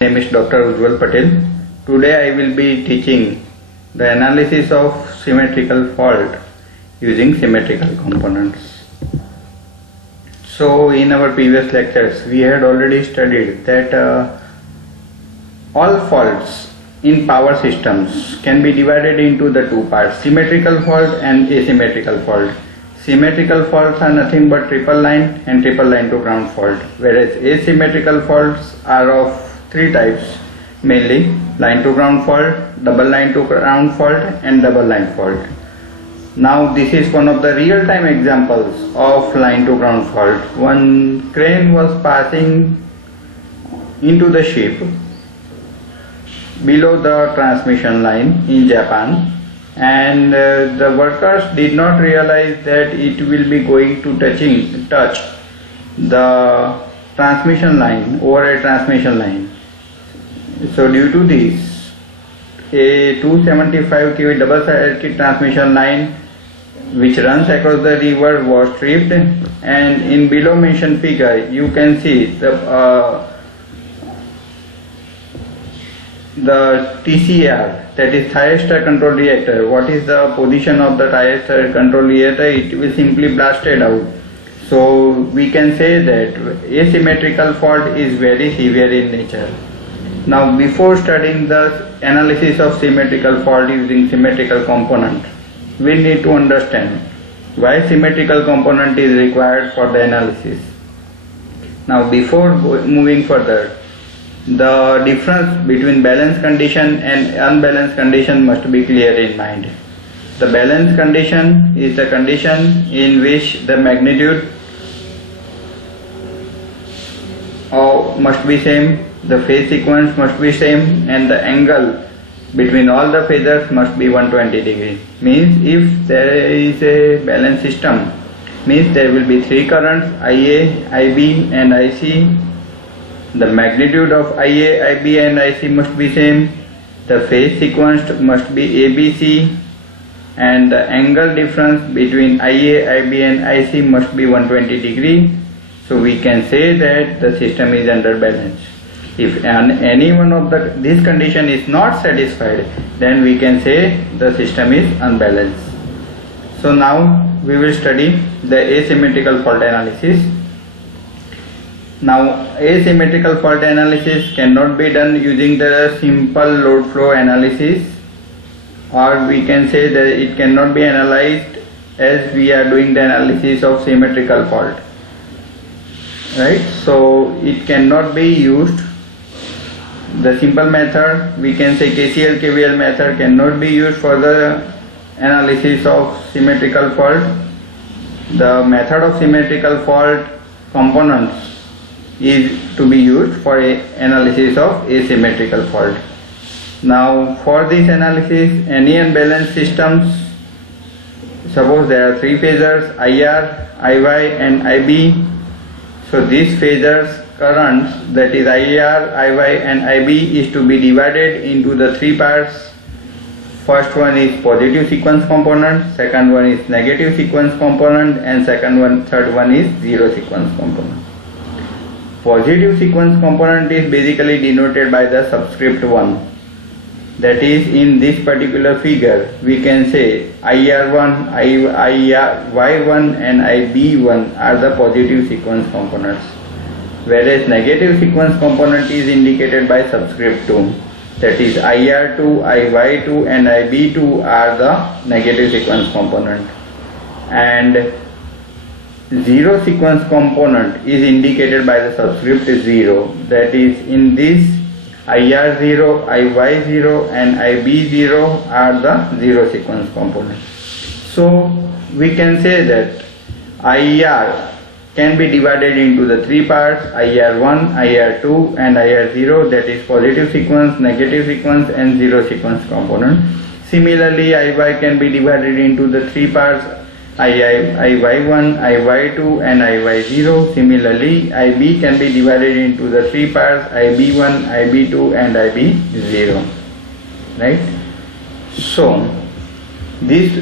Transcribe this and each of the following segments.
My name is Dr. Ujjaval Patel. Today I will be teaching the analysis of symmetrical fault using symmetrical components. So in our previous lectures we had already studied that all faults in power systems can be divided into the two parts, symmetrical fault and asymmetrical fault. Symmetrical faults are nothing but triple line and triple line to ground fault, whereas asymmetrical faults are of three types, mainly line to ground fault, double line to ground fault and double line fault. Now this is one of the real-time examples of line to ground fault. One crane was passing into the ship below the transmission line in Japan, and the workers did not realize that it will be going to touch the transmission line, overhead transmission line. So due to this, a 275 kV double circuit transmission line which runs across the river was tripped, and in below mentioned figure you can see the TCR, that is thyristor control reactor. What is the position of the thyristor control reactor? It will simply blasted out. So we can say that asymmetrical fault is very severe in nature. Now before studying the analysis of symmetrical fault using symmetrical component, we need to understand why symmetrical component is required for the analysis. Now before moving further, the difference between balanced condition and unbalanced condition must be clear in mind. The balanced condition is the condition in which the magnitude must be same, the phase sequence must be same, and the angle between all the phasors must be 120 degrees. Means if there is a balanced system, means there will be three currents, IA, IB and IC. The magnitude of IA, IB and IC must be same, the phase sequence must be ABC, and the angle difference between IA, IB and IC must be 120 degree. So we can say that the system is under balance. If any one of this condition is not satisfied, then we can say the system is unbalanced. So now we will study the asymmetrical fault analysis. Now asymmetrical fault analysis cannot be done using the simple load flow analysis, or we can say that it cannot be analyzed as we are doing the analysis of symmetrical fault, right? So it cannot be used. The simple method, we can say KCL KVL method, cannot be used for the analysis of symmetrical fault. The method of symmetrical fault components is to be used for analysis of asymmetrical fault. Now for this analysis, any unbalanced systems, suppose there are three phasors, IR, IY and IB. So these phasors currents, that is IR, IY and IB, is to be divided into the three parts. First one is positive sequence component, second one is negative sequence component, and third one is zero sequence component. Positive sequence component is basically denoted by the subscript 1. That is, in this particular figure we can say IR1, IY1 and IB1 are the positive sequence components, whereas negative sequence component is indicated by subscript 2. That is, IR2, IY2 and IB2 are the negative sequence component, and zero sequence component is indicated by the subscript 0. That is, in this IR0, IY0 and IB0 are the zero sequence components. So we can say that IR can be divided into the three parts, IR1, IR2 and IR0, that is positive sequence, negative sequence and zero sequence component. Similarly, IY can be divided into the three parts, IY1, IY2 and IY0. Similarly, IB can be divided into the three parts, IB1, IB2 and IB0, right? So this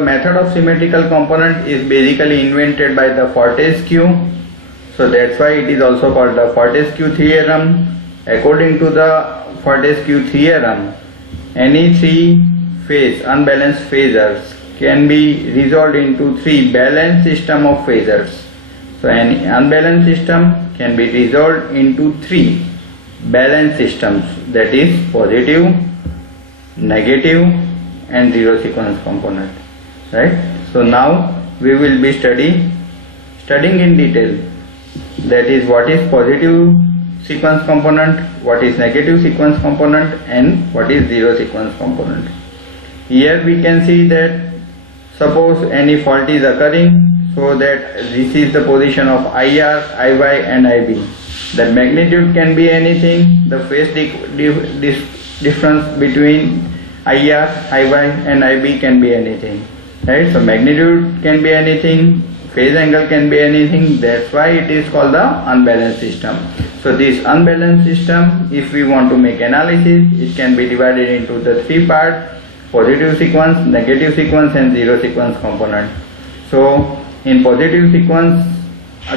method of symmetrical component is basically invented by the Fortescue. So that's why it is also called the Fortescue theorem. According to the Fortescue theorem, any three phase unbalanced phasors can be resolved into three balanced system of phasors. So any unbalanced system can be resolved into three balanced systems, that is positive, negative and zero sequence component, right? So now we will be studying in detail, that is what is positive sequence component, what is negative sequence component and what is zero sequence component. Here we can see that suppose any fault is occurring, so that this is the position of IR, IY and IB. The magnitude can be anything, the phase difference between IR, IY and IB can be anything, right? So magnitude can be anything, phase angle can be anything, that's why it is called the unbalanced system. So this unbalanced system, if we want to make analysis, it can be divided into the three parts: positive sequence, negative sequence and zero sequence component. So in positive sequence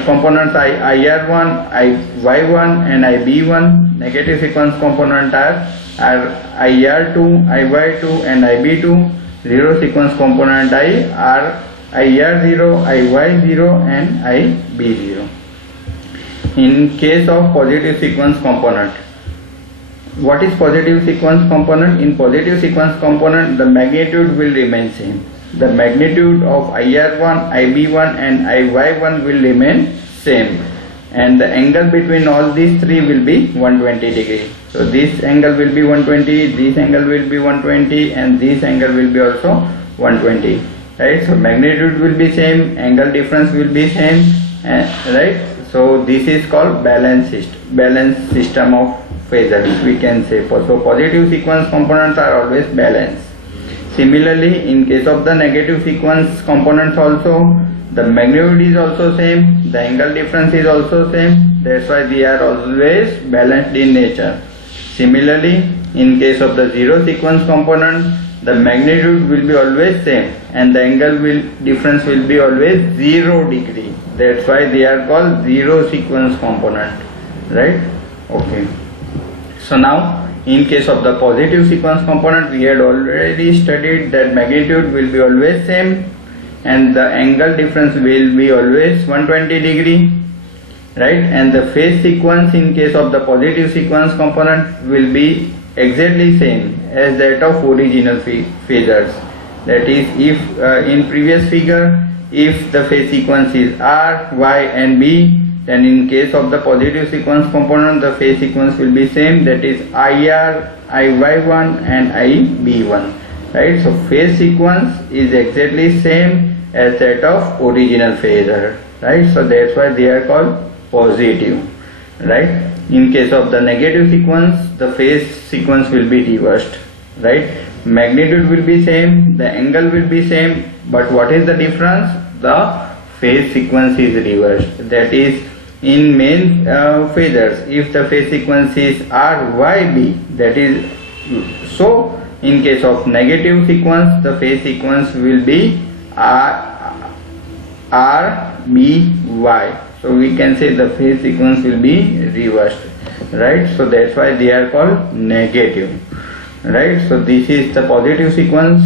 components IR1, IY1 and IB1. Negative sequence component are IR2, IY2 and IB2. Zero sequence component are IR0, IY0 and IB0. In case of positive sequence component, what is positive sequence component? In positive sequence component, the magnitude will remain same. The magnitude of IR1, IB1 and IY1 will remain same, and the angle between all these three will be 120 degree. So this angle will be 120, this angle will be 120 and this angle will be also 120, right? So magnitude will be same, angle difference will be same, right? So this is called balanced system of phasors, we can say. So positive sequence components are always balanced. Similarly, in case of the negative sequence components also, the magnitude is also same, the angle difference is also same, that's why they are always balanced in nature. Similarly, in case of the zero sequence component, the magnitude will be always same and the angle difference will be always 0 degree. That's why they are called zero sequence component, right? Okay. So now, in case of the positive sequence component, we had already studied that magnitude will be always same and the angle difference will be always 120 degree, right? And the phase sequence in case of the positive sequence component will be exactly same as that of original phasors. That is, if in previous figure, if the phase sequence is R, Y and B, then in case of the positive sequence component, the phase sequence will be same, that is IR, IY1 and IB1, right? So phase sequence is exactly same as that of original phasor, right? So that's why they are called positive, right? In case of the negative sequence, the phase sequence will be reversed, right? Magnitude will be same, the angle will be same, but what is the difference? The phase sequence is reversed. That is, in main phasors, if the phase sequence is RYB, that is so. In case of negative sequence, the phase sequence will be RBY. So we can say the phase sequence will be reversed, right? So that's why they are called negative, right? So this is the positive sequence,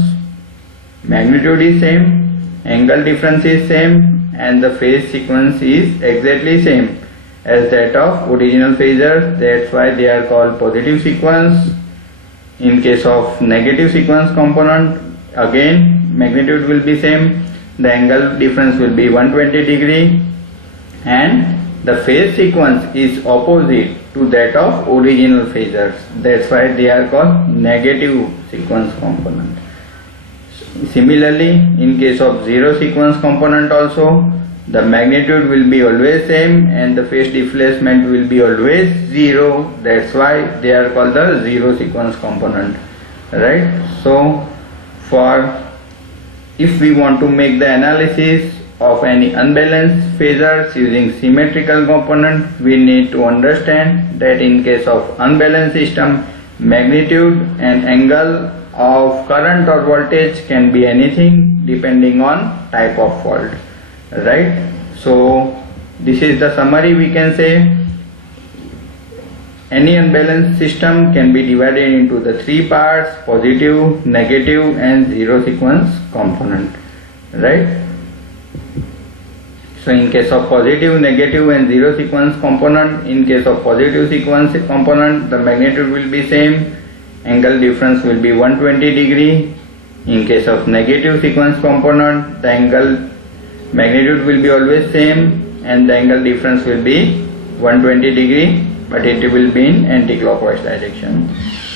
magnitude is same, angle difference is same, and the phase sequence is exactly same as that of original phasor. That's why they are called positive sequence. In case of negative sequence component, again magnitude will be same, the angle difference will be 120 degree, and the phase sequence is opposite to that of original phasors. That's why they are called negative sequence component. Similarly, in case of zero sequence component also, the magnitude will be always same and the phase displacement will be always zero. That's why they are called the zero sequence component, right? So if we want to make the analysis of any unbalanced phasors using symmetrical component, we need to understand that in case of unbalanced system, magnitude and angle of current or voltage can be anything depending on type of fault, right? So this is the summary, we can say. any unbalanced system can be divided into the three parts: positive, negative and zero sequence component, right? So in case of positive, negative and zero sequence component, in case of positive sequence component, the magnitude will be same, angle difference will be 120 degree. In case of negative sequence component, the angle magnitude will be always same and the angle difference will be 120 degree, but it will be in anti-clockwise direction.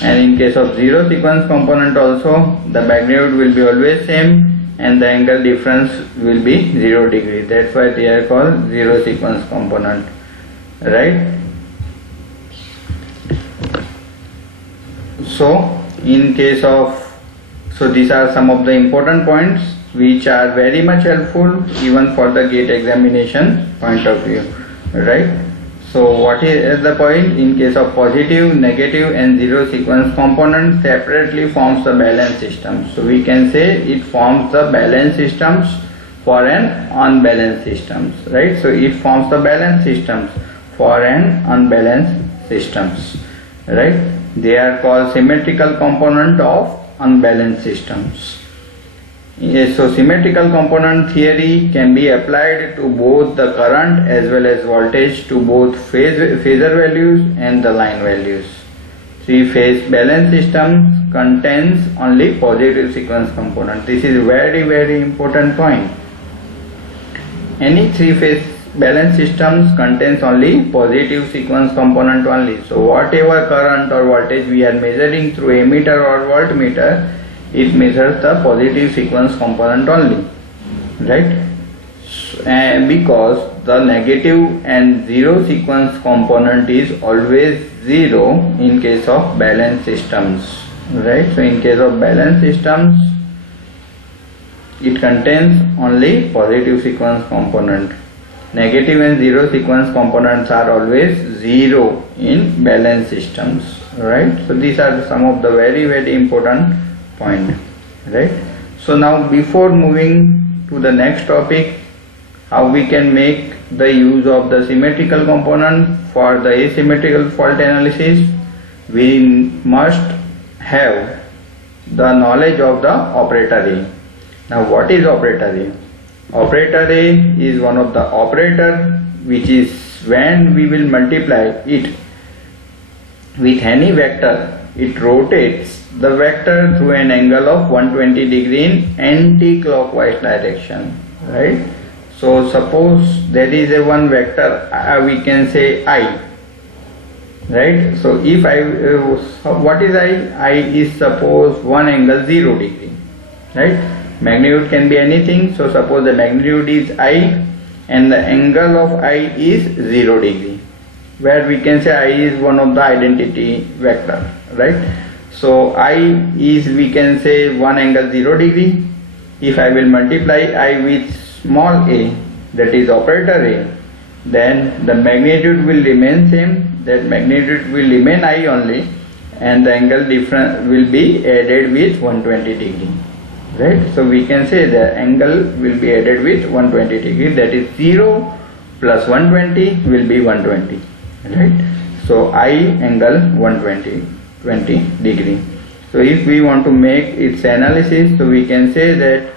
And in case of zero sequence component also, the magnitude will be always same and the angle difference will be 0 degree. That's why they are called zero sequence component, right? So in case of, so these are some of the important points which are very much helpful even for the gate examination point of view, right? So what is the point? In case of positive, negative and zero sequence component separately forms the balance system. So we can say it forms the balance systems for an unbalanced systems, right? So it forms the balance systems for an unbalanced systems, right? They are called symmetrical component of unbalanced systems. Yes, so symmetrical component theory can be applied to both the current as well as voltage, to both phasor values and the line values. Three-phase balance system contains only positive sequence component. This is very important point. Any three-phase balance systems contains only positive sequence component only. So whatever current or voltage we are measuring through ammeter or voltmeter, it measures the positive sequence component only, right? And because the negative and zero sequence component is always zero in case of balanced systems, right? So in case of balanced systems, it contains only positive sequence component. Negative and zero sequence components are always zero in balanced systems, right? So these are some of the very important point, right? So now before moving to the next topic, how we can make the use of the symmetrical component for the asymmetrical fault analysis, we must have the knowledge of the operator A. Now what is operator A? Operator A is one of the operator which is when we will multiply it with any vector, it rotates the vector through an angle of 120 degree in anti-clockwise direction, right? So suppose there is a one vector, we can say I, right? So if I, what is I? I is suppose one angle 0 degree, right? Magnitude can be anything, so suppose the magnitude is I and the angle of I is 0 degree, where we can say I is one of the identity vector, right? So I is, we can say, one angle 0 degree. If I will multiply I with small a, that is operator A, then the magnitude will remain same, that magnitude will remain I only, and the angle difference will be added with 120 degree, right? So we can say the angle will be added with 120 degree, that is 0 plus 120 will be 120, right? So I angle 120 degree. So if we want to make its analysis, so we can say that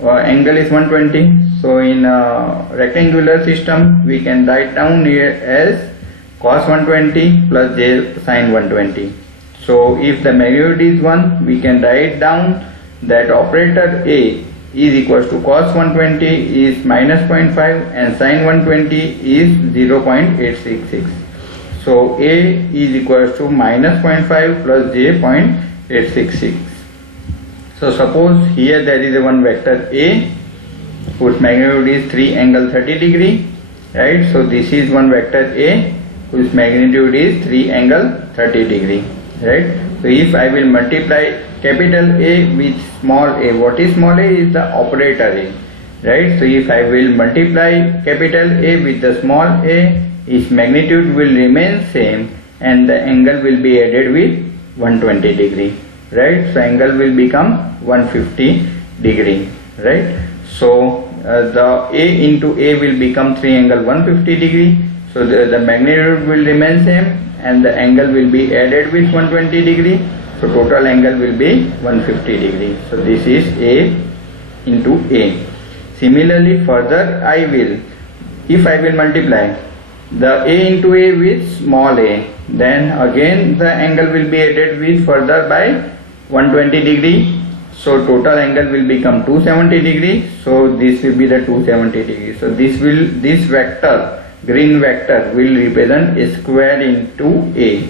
angle is 120. So in a rectangular system, we can write down here as cos 120 plus j sin 120. So if the magnitude is 1, we can write down that operator A is equals to cos 120 is minus 0.5 and sin 120 is 0.866. So A is equals to minus 0.5 plus j 0.866. So suppose here there is a one vector A whose magnitude is 3 angle 30 degree, right? So this is one vector A whose magnitude is 3 angle 30 degree, right? So if I will multiply capital A with small a, what is small a? Is the operator A, right? So if I will multiply capital A with the small a, its magnitude will remain same and the angle will be added with 120 degree, right? So angle will become 150 degree, right? So the A into A will become 3 angle 150 degree. So the magnitude will remain same and the angle will be added with 120 degree. So total angle will be 150 degree. So this is A into A. Similarly further if I will multiply the A into A with small a, then again the angle will be added with further by 120 degree. So total angle will become 270 degree. So this will be the 270 degree. So this vector, green vector, will represent a square into A,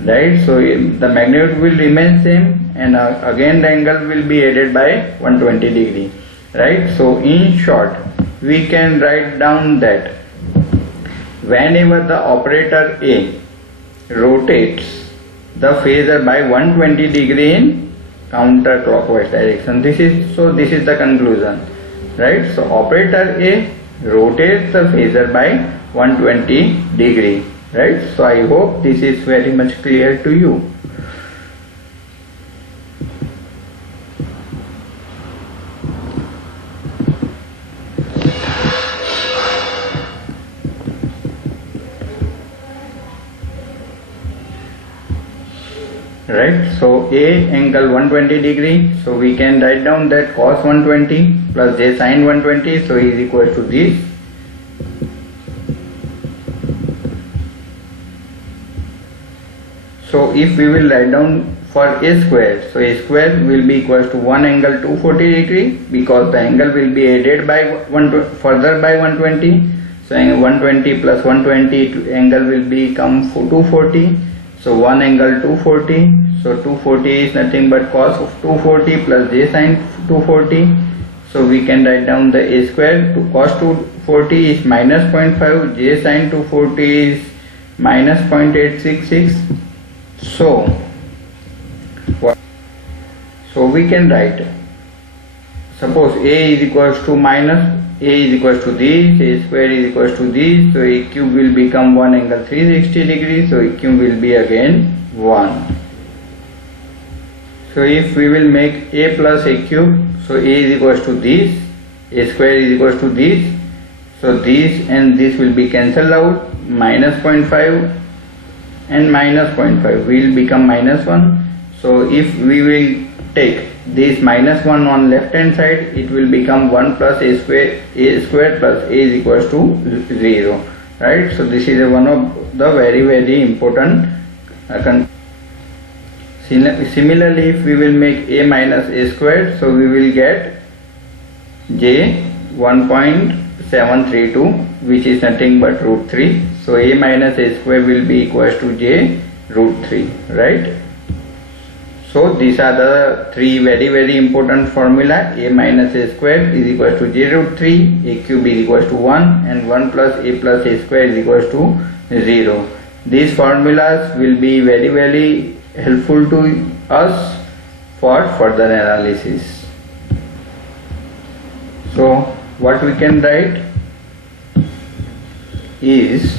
right? So the magnitude will remain same, and again the angle will be added by 120 degree, right? So in short, we can write down that whenever the operator A rotates the phasor by 120 degree in counterclockwise direction, this is the conclusion, right? So operator A rotates the phasor by 120 degree, right? So I hope this is very much clear to you. Right, so A angle 120 degree, so we can write down that cos 120 plus j sin 120, so is equal to this. So if we will write down for A square, so A square will be equal to 1 angle 240 degree, because the angle will be added by further by 120. So 120 plus 120 angle will become 240. So 1 angle 240, so 240 is nothing but cos of 240 plus j sin 240. So we can write down the A square to cos 240 is minus 0.5, j sin 240 is minus 0.866. So we can write, suppose A is equals to A is equals to this, A square is equals to this, so A cube will become 1 angle 360 degrees, so A cube will be again 1. So if we will make A plus A cube, so A is equals to this, A square is equals to this, so this and this will be cancelled out, minus 0.5 and minus 0.5 will become minus 1. So if we will take this minus 1 on left hand side, it will become 1 plus A square plus A is equals to 0, right? So this is one of the very important Similarly, if we will make A minus A squared, so we will get J 1.732, which is nothing but root 3. So A minus A square will be equals to J root 3, right? So these are the three very important formula. A minus A square is equals to J root 3, A cube is equals to 1, and 1 plus A square is equals to 0. These formulas will be very helpful to us for further analysis. So what we can write is,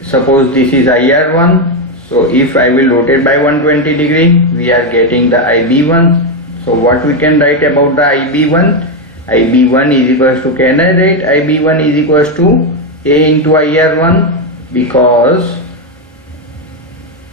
suppose this is IR1. So if I will rotate by 120 degree, we are getting the IB1. So what we can write about the IB1? IB1 is equals to, can I write IB1 is equals to A into IR1, because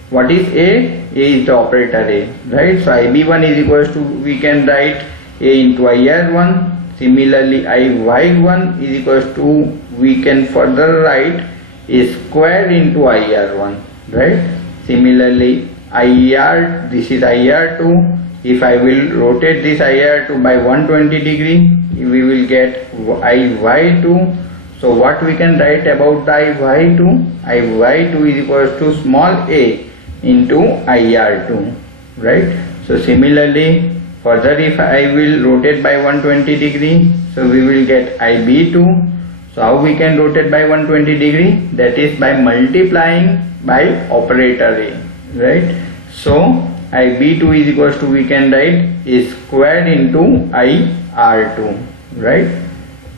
what is A? A is the operator A, right? So IB1 is equals to, we can write A into IR1. Similarly, IY1 is equals to, we can further write A square into IR1, right? Similarly, IR, this is IR2. If I will rotate this IR2 by 120 degree, we will get IY2. So what we can write about the IY2? IY2 is equals to small a into IR2, right? So similarly, further if I will rotate by 120 degree, so we will get IB2. So how we can rotate by 120 degree? That is by multiplying by operator A, right? So IB2 is equals to, we can write A square into IR2, right?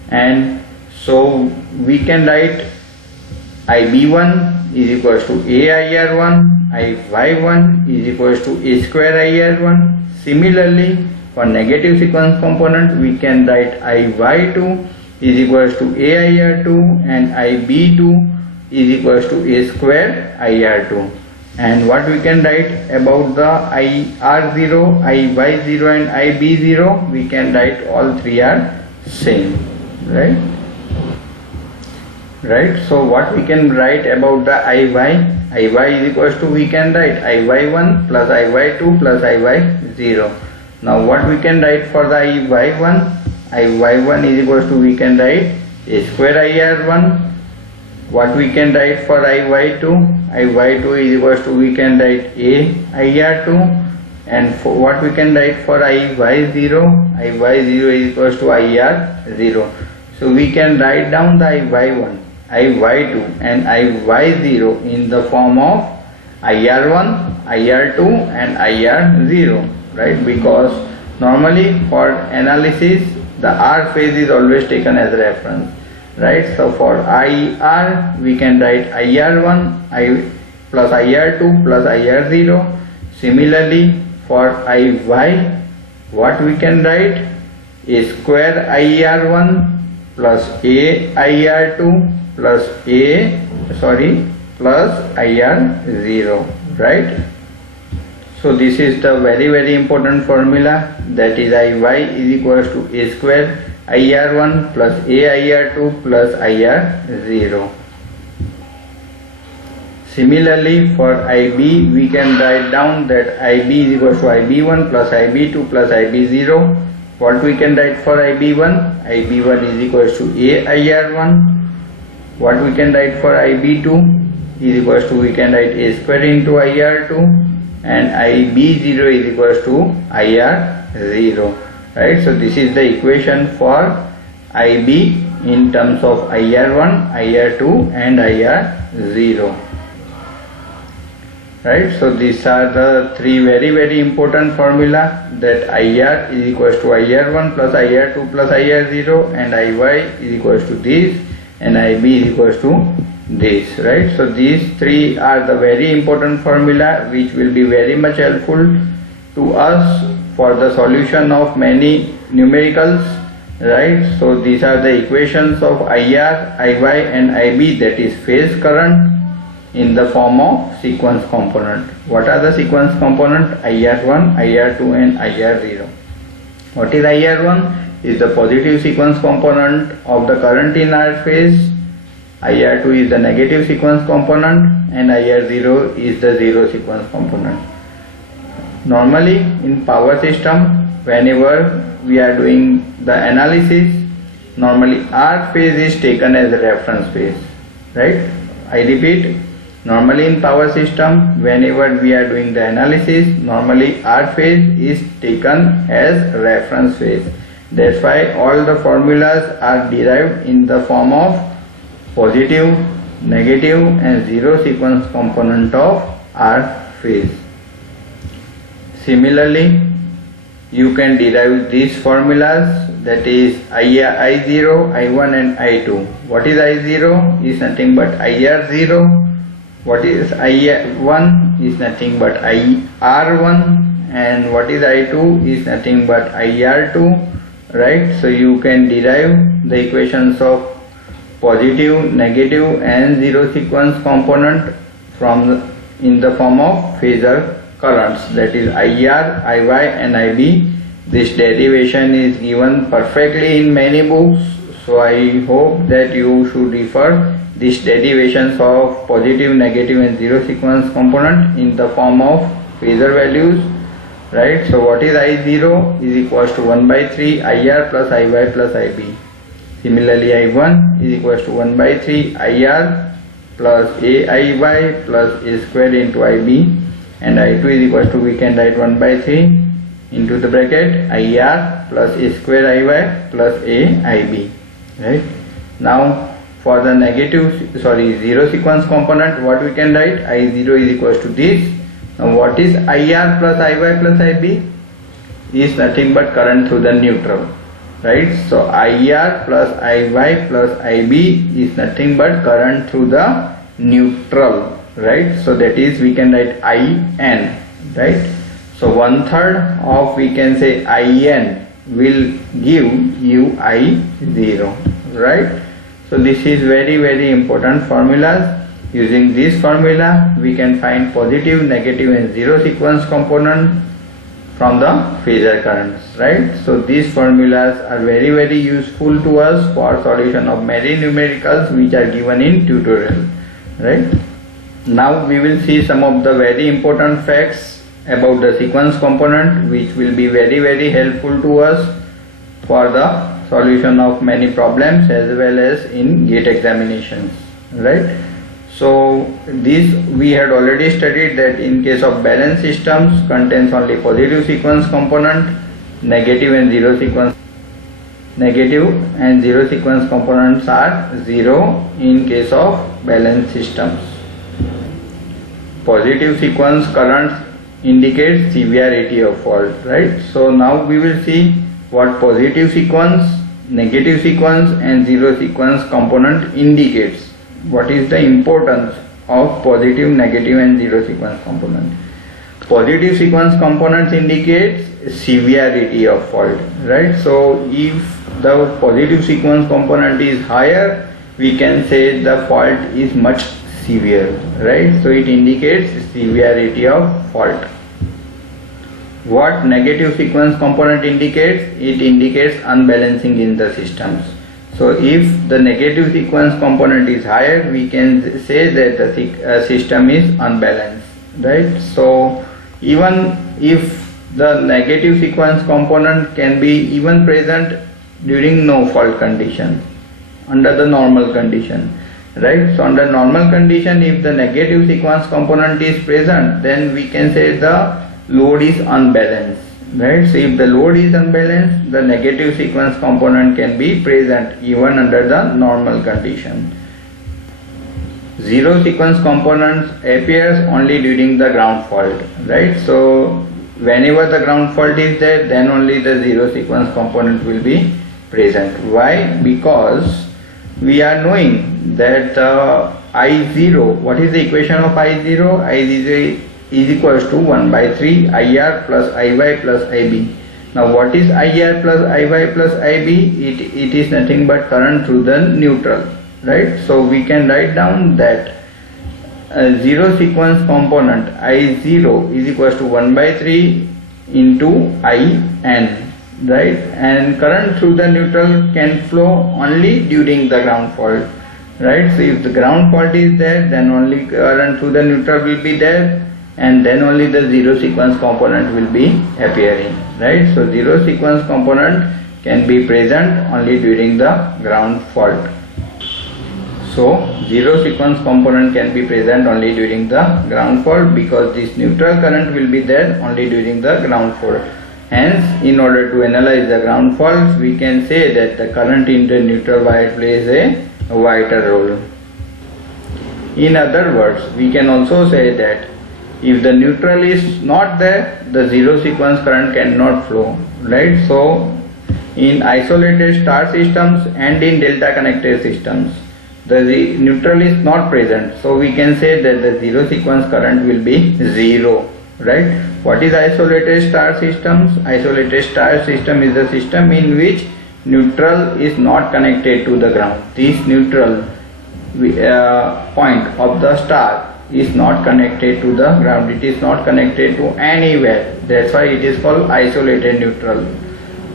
And so we can write IB1 is equals to AIR1, IY1 is equals to A square IR1. Similarly, for negative sequence component, we can write IY2 is equals to AIR2 and IB2 is equals to a square IR2. And what we can write about the IR0, IY0 and IB0, we can write all three are same, right? Right, so what we can write about the IY is equals to, we can write IY1 plus IY2 plus IY0. Now what we can write for the IY1 is equals to, we can write a square IR1. What we can write for IY2 is equals to, we can write a IR2. And for what we can write for IY0 is equals to IR0. So we can write down the IY1, IY2 and IY0 in the form of IR1, IR2 and IR0, right? Because normally for analysis the R phase is always taken as a reference, right? So for IR we can write IR1 plus IR2 plus IR0. Similarly for IY, what we can write? A square IR1 plus a IR2 plus IR0, right? So this is the very important formula, that is IY is equals to a square IR1 plus a IR2 plus IR0. Similarly for IB, we can write down that IB is equals to IB1 plus IB2 plus IB0. What we can write for IB1? IB1 is equals to a IR1. What we can write for IB2 is equals to, we can write a square into IR2, and IB0 is equals to IR0, right? So this is the equation for IB in terms of IR1, IR2 and IR0, right? So these are the three very important formula, that IR is equals to IR1 plus IR2 plus IR0, and IY is equals to this, and IB is equals to this, right? So these three are the very important formula which will be very much helpful to us for the solution of many numericals, right? So these are the equations of IR, IY and IB, that is phase current, in the form of sequence component. What are the sequence component? IR1, IR2 and IR0. What is IR1? Is the positive sequence component of the current in R phase. IR2 is the negative sequence component, and IR0 is the zero sequence component. Normally in power system, whenever we are doing the analysis, normally R phase is taken as a reference phase, right? I repeat, normally in power system, whenever we are doing the analysis, normally R phase is taken as reference phase. That's why all the formulas are derived in the form of positive, negative and zero sequence component of R phase. Similarly, you can derive these formulas, that is I0, I1 and I2. What is I0? Is nothing but IR0. What is I1? Is nothing but IR1. And what is I2? Is nothing but IR2. Right, so you can derive the equations of positive, negative and zero sequence component in the form of phasor currents, that is IR, IY and IB. This derivation is given perfectly in many books, so I hope that you should refer these derivations of positive, negative and zero sequence component in the form of phasor values. Right, so what is I0? Is equals to 1 by 3 IR plus IY plus IB. Similarly, I1 is equals to 1 by 3 IR plus AIY plus A square into IB, and I2 is equals to, we can write 1 by 3 into the bracket IR plus A square IY plus AIB, right? Now for the zero sequence component, what we can write? I0 is equals to this. Now what is IR plus IY plus IB? Is nothing but current through the neutral, right? So IR plus IY plus IB is nothing but current through the neutral, right? So that is, we can write IN, right? So 1/3 of, we can say, IN will give you I0, right? So this is very important formulas Using this formula, we can find positive, negative and zero sequence component from the phasor currents, right? So these formulas are very useful to us for solution of many numericals which are given in tutorial, right? Now we will see some of the very important facts about the sequence component which will be very helpful to us for the solution of many problems as well as in GATE examinations, right? So this we had already studied that in case of balanced systems contains only positive sequence component, negative and zero sequence components are zero in case of balanced systems. Positive sequence currents indicate severity of fault, right? So now we will see what positive sequence, negative sequence and zero sequence component indicates. What is the importance of positive, negative and zero sequence component? Positive sequence components indicates severity of fault, right? So if the positive sequence component is higher, we can say the fault is much severe, right? So it indicates severity of fault. What negative sequence component indicates? It indicates unbalancing in the systems. So if the negative sequence component is higher, we can say that the system is unbalanced, right? So even if the negative sequence component can be even present during no fault condition, under the normal condition, right? So under normal condition, if the negative sequence component is present, then we can say the load is unbalanced, right? So if the load is unbalanced, the negative sequence component can be present even under the normal condition. Zero sequence components appears only during the ground fault, right? So whenever the ground fault is there, then only the zero sequence component will be present. Why? Because we are knowing that I0, what is the equation of I0? I0 is equals to 1 by 3 IR plus IY plus IB. Now what is IR plus IY plus IB? It is nothing but current through the neutral, right? So we can write down that zero sequence component I0 is equals to 1 by 3 into IN, right? And current through the neutral can flow only during the ground fault, right? So if the ground fault is there, then only current through the neutral will be there, and then only the zero sequence component will be appearing, right? So zero sequence component can be present only during the ground fault. So zero sequence component can be present only during the ground fault because this neutral current will be there only during the ground fault. Hence, in order to analyze the ground faults, we can say that the current in the neutral wire plays a vital role. In other words, we can also say that if the neutral is not there, the zero sequence current cannot flow, right? So in isolated star systems and in delta connected systems, the neutral is not present, so we can say that the zero sequence current will be zero, right? What is isolated star systems? Isolated star system is the system in which neutral is not connected to the ground. This neutral point of the star is not connected to the ground, it is not connected to anywhere, that's why it is called isolated neutral,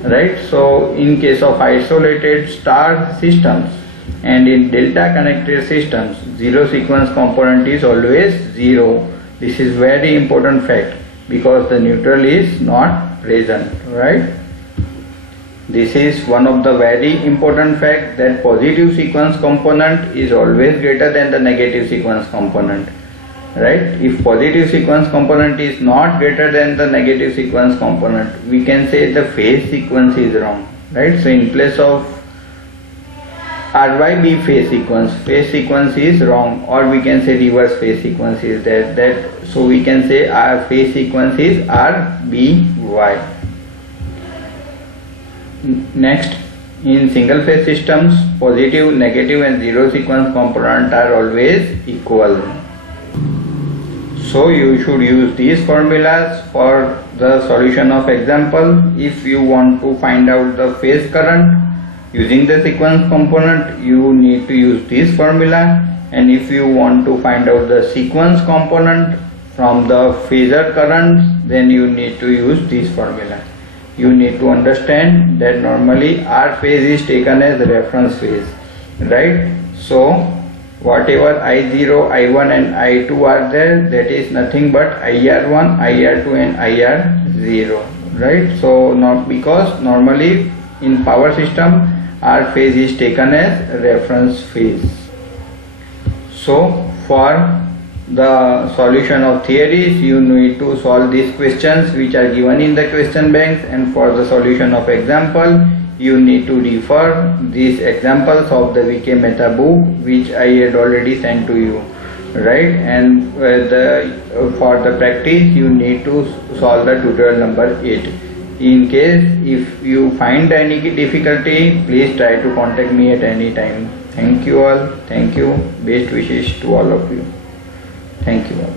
right? So in case of isolated star systems and in delta connected systems, zero sequence component is always zero. This is very important fact because the neutral is not present, right? This is one of the very important fact that positive sequence component is always greater than the negative sequence component, right? If positive sequence component is not greater than the negative sequence component, we can say the phase sequence is wrong, right? So in place of RYB phase sequence is wrong, or we can say reverse phase sequence is there. So we can say our phase sequence is RBY. Next, in single phase systems, positive, negative and zero sequence component are always equal. So you should use these formulas for the solution of example. If you want to find out the phase current using the sequence component, you need to use this formula. and if you want to find out the sequence component from the phasor currents, then you need to use this formula. You need to understand that normally R phase is taken as the reference phase, right? So whatever I0, I1 and I2 are there, that is nothing but IR1, IR2 and IR0, right? So not because normally in power system R phase is taken as reference phase. So for the solution of theories, you need to solve these questions which are given in the question banks, and for the solution of example, you need to refer these examples of the VK Mehta book which I had already sent to you, right? And for the practice, you need to solve the tutorial number 8. In case if you find any difficulty, please try to contact me at any time. Thank you all. Thank you. Best wishes to all of you. Thank you all.